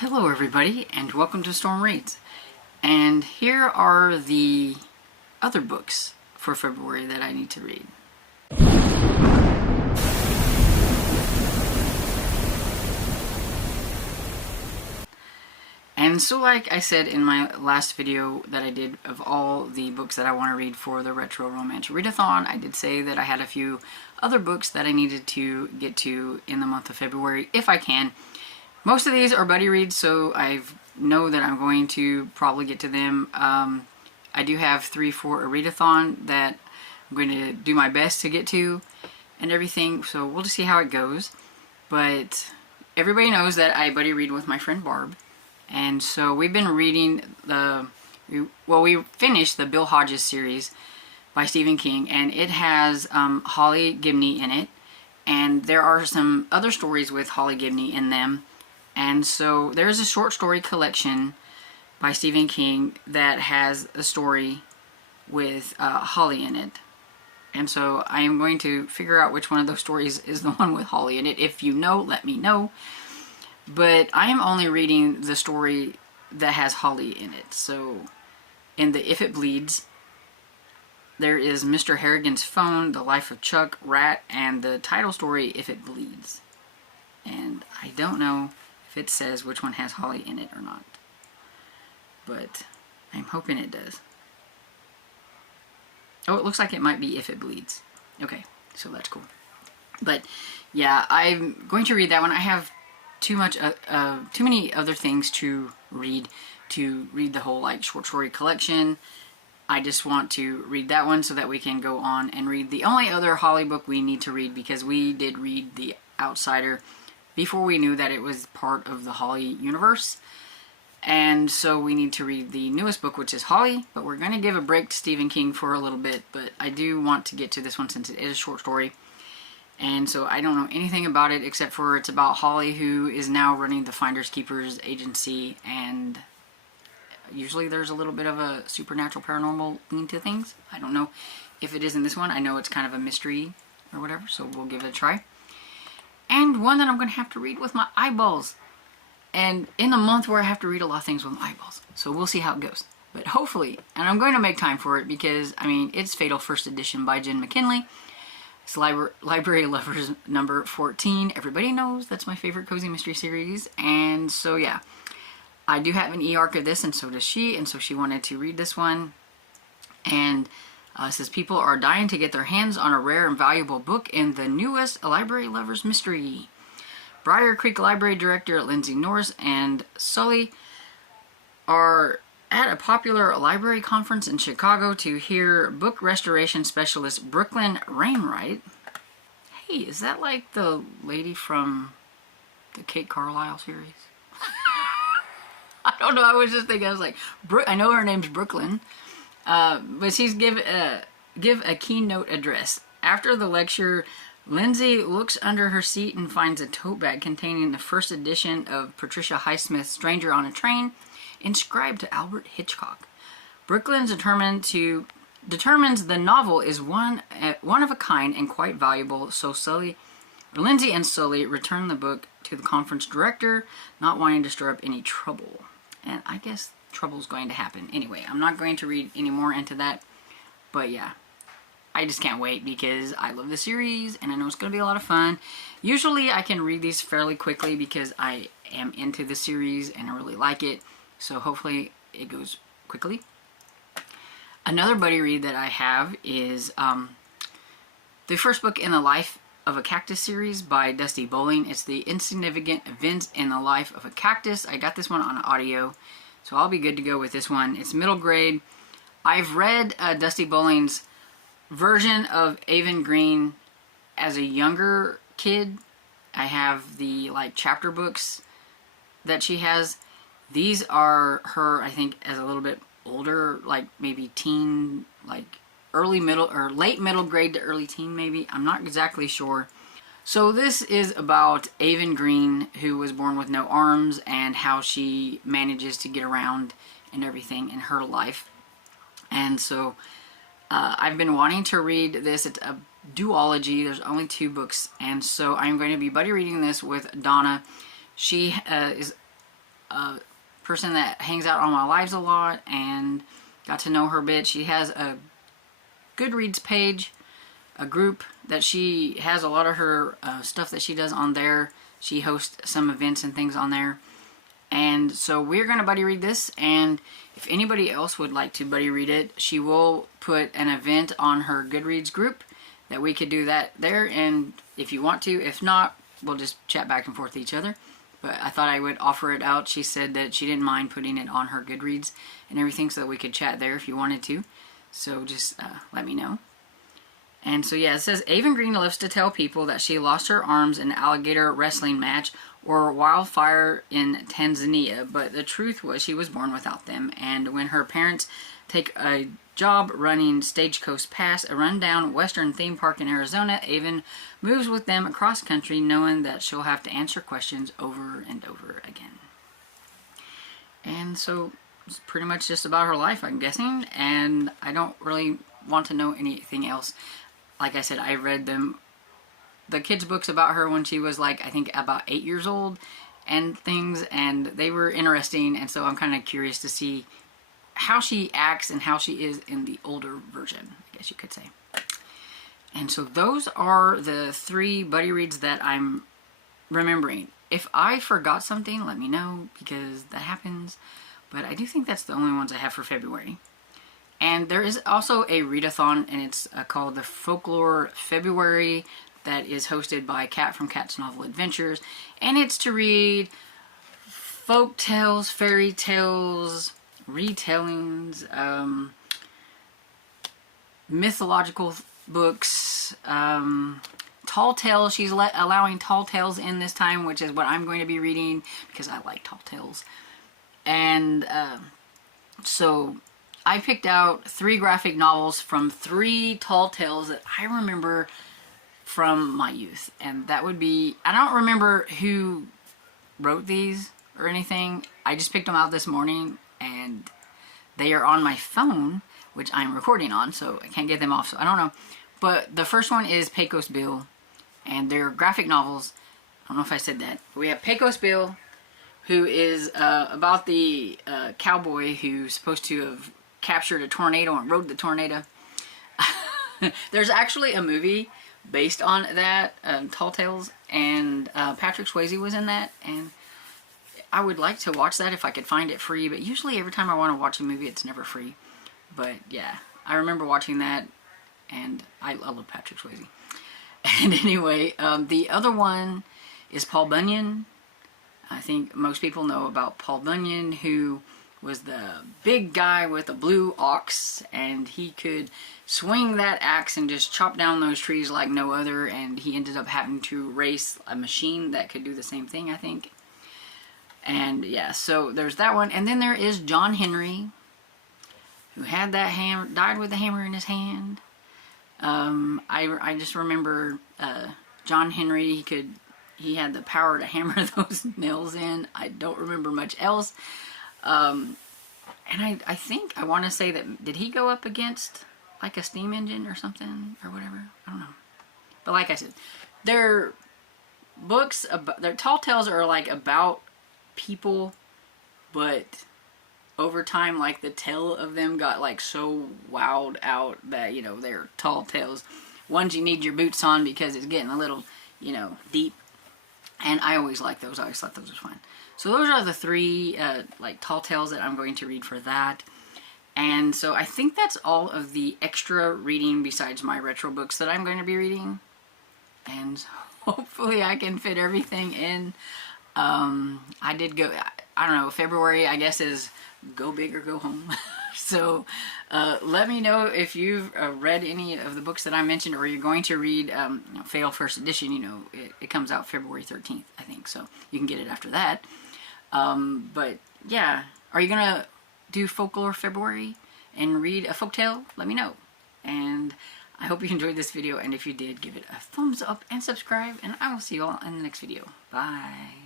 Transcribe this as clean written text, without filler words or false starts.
Hello everybody and welcome to Storm Reads. And here are the other books for February that I need to read. And so like I said in my last video that I did of all the books that I want to read for the Retro Romance Readathon, I did say that I had a few other books that I needed to get to in the month of February if I can. Most of these are buddy reads, so I know that I'm going to probably get to them. I do have 3 for a readathon that I'm going to do my best to get to and everything, so we'll just see how it goes. But everybody knows that I buddy read with my friend Barb, and so we've been reading we finished the Bill Hodges series by Stephen King, and it has Holly Gibney in it, and there are some other stories with Holly Gibney in them. And so there's a short story collection by Stephen King that has a story with Holly in it. And so I am going to figure out which one of those stories is the one with Holly in it. If you know, let me know. But I am only reading the story that has Holly in it. So in the If It Bleeds, there is Mr. Harrigan's Phone, The Life of Chuck, Rat, and the title story, If It Bleeds. And I don't know if it says which one has Holly in it or not, but I'm hoping it does. Oh, it looks like it might be If It Bleeds. Okay, so that's cool. But yeah, I'm going to read that one. I have too many other things to read the whole like short story collection. I just want to read that one so that we can go on and read the only other Holly book we need to read, because we did read The Outsider before we knew that it was part of the Holly universe. And so we need to read the newest book, which is Holly, but we're going to give a break to Stephen King for a little bit, but I do want to get to this one since it is a short story. And so I don't know anything about it except for it's about Holly, who is now running the Finders Keepers agency, and usually there's a little bit of a supernatural paranormal lean to things. I don't know if it is in this one. I know it's kind of a mystery or whatever, so we'll give it a try. And one that I'm going to have to read with my eyeballs. And in a month where I have to read a lot of things with my eyeballs. So we'll see how it goes. But hopefully, and I'm going to make time for it because, I mean, it's Fatal First Edition by Jen McKinley. It's Library Lovers number 14. Everybody knows that's my favorite cozy mystery series. And so, yeah. I do have an e-arc of this, and so does she. And so she wanted to read this one. And it says, people are dying to get their hands on a rare and valuable book in the newest Library Lovers mystery. Briar Creek Library Director Lindsay Norris and Sully are at a popular library conference in Chicago to hear book restoration specialist Brooklyn Rainwright. Hey, is that like the lady from the Kate Carlisle series? I don't know, I was just thinking, I was like, I know her name's Brooklyn. But she's give a keynote address. After the lecture, Lindsay looks under her seat and finds a tote bag containing the first edition of Patricia Highsmith's Stranger on a Train, inscribed to Albert Hitchcock. Brooklyn determines the novel is one of a kind and quite valuable, so Lindsay and Sully return the book to the conference director, not wanting to stir up any trouble. And I guess trouble's going to happen. Anyway, I'm not going to read any more into that, but yeah, I just can't wait because I love the series and I know it's going to be a lot of fun. Usually I can read these fairly quickly because I am into the series and I really like it, so hopefully it goes quickly. Another buddy read that I have is the first book in the Life of a Cactus series by Dusty Bowling. It's the Insignificant Events in the Life of a Cactus. I got this one on audio, so I'll be good to go with this one. It's middle grade. I've read Dusty Bowling's version of Avon Green as a younger kid. I have the like chapter books that she has. These are her, I think, as a little bit older, like maybe teen, like early middle or late middle grade to early teen maybe. I'm not exactly sure. So this is about Avon Green, who was born with no arms, and how she manages to get around and everything in her life. And so I've been wanting to read this. It's a duology. There's only 2 books, and so I'm going to be buddy reading this with Donna. She is a person that hangs out on my lives a lot and got to know her a bit. She has a Goodreads page, a group that she has a lot of her stuff that she does on there. She hosts some events and things on there. And so we're going to buddy read this, and if anybody else would like to buddy read it, she will put an event on her Goodreads group that we could do that there, and if you want to, if not, we'll just chat back and forth with each other. But I thought I would offer it out. She said that she didn't mind putting it on her Goodreads and everything so that we could chat there if you wanted to. So just let me know. And so yeah, it says, Avon Green loves to tell people that she lost her arms in an alligator wrestling match or wildfire in Tanzania, but the truth was she was born without them. And when her parents take a job running Stagecoach Pass, a rundown western theme park in Arizona, Avon moves with them across country, knowing that she'll have to answer questions over and over again. And so it's pretty much just about her life, I'm guessing, and I don't really want to know anything else. Like I said, I read the kids' books about her when she was like, I think about 8 years old and things, and they were interesting, and so I'm kind of curious to see how she acts and how she is in the older version, I guess you could say. And so those are the 3 buddy reads that I'm remembering. If I forgot something, let me know, because that happens, but I do think that's the only ones I have for February. And there is also a readathon, and it's called the Folklore February, that is hosted by Kat from Kat's Novel Adventures, and it's to read folk tales, fairy tales, retellings, mythological books, tall tales. She's allowing tall tales in this time, which is what I'm going to be reading because I like tall tales. And so I picked out 3 graphic novels from 3 tall tales that I remember from my youth, and that would be, I don't remember who wrote these or anything. I just picked them out this morning, and they are on my phone, which I'm recording on, so I can't get them off, so I don't know. But the first one is Pecos Bill, and they're graphic novels. I don't know if I said that. But we have Pecos Bill, who is about the cowboy who's supposed to have captured a tornado and rode the tornado. There's actually a movie based on that, Tall Tales, and Patrick Swayze was in that, and I would like to watch that if I could find it free, but usually every time I want to watch a movie, it's never free. But yeah, I remember watching that, and I love Patrick Swayze. And anyway, the other one is Paul Bunyan. I think most people know about Paul Bunyan, who was the big guy with a blue ox, and he could swing that axe and just chop down those trees like no other, and he ended up having to race a machine that could do the same thing, I think. And yeah, so there's that one. And then there is John Henry, who had that hammer, died with the hammer in his hand. I just remember John Henry, he had the power to hammer those nails in. I don't remember much else. And I think, I want to say that, did he go up against like a steam engine or something or whatever? I don't know. But like I said, their books, their tall tales are like about people, but over time, like, the tale of them got like so wowed out that, you know, they're tall tales. Ones you need your boots on because it's getting a little, you know, deep. And I always like those. I always thought those were fun. So those are the 3 like tall tales that I'm going to read for that. And so I think that's all of the extra reading besides my retro books that I'm going to be reading. And hopefully I can fit everything in. I did go, I don't know, February I guess is go big or go home. So let me know if you've read any of the books that I mentioned, or you're going to read Fail First Edition. You know, it comes out February 13th, I think, so you can get it after that. But yeah, are you gonna do Folklore February and read a folktale? Let me know. And I hope you enjoyed this video, and if you did, give it a thumbs up and subscribe, and I will see you all in the next video. Bye.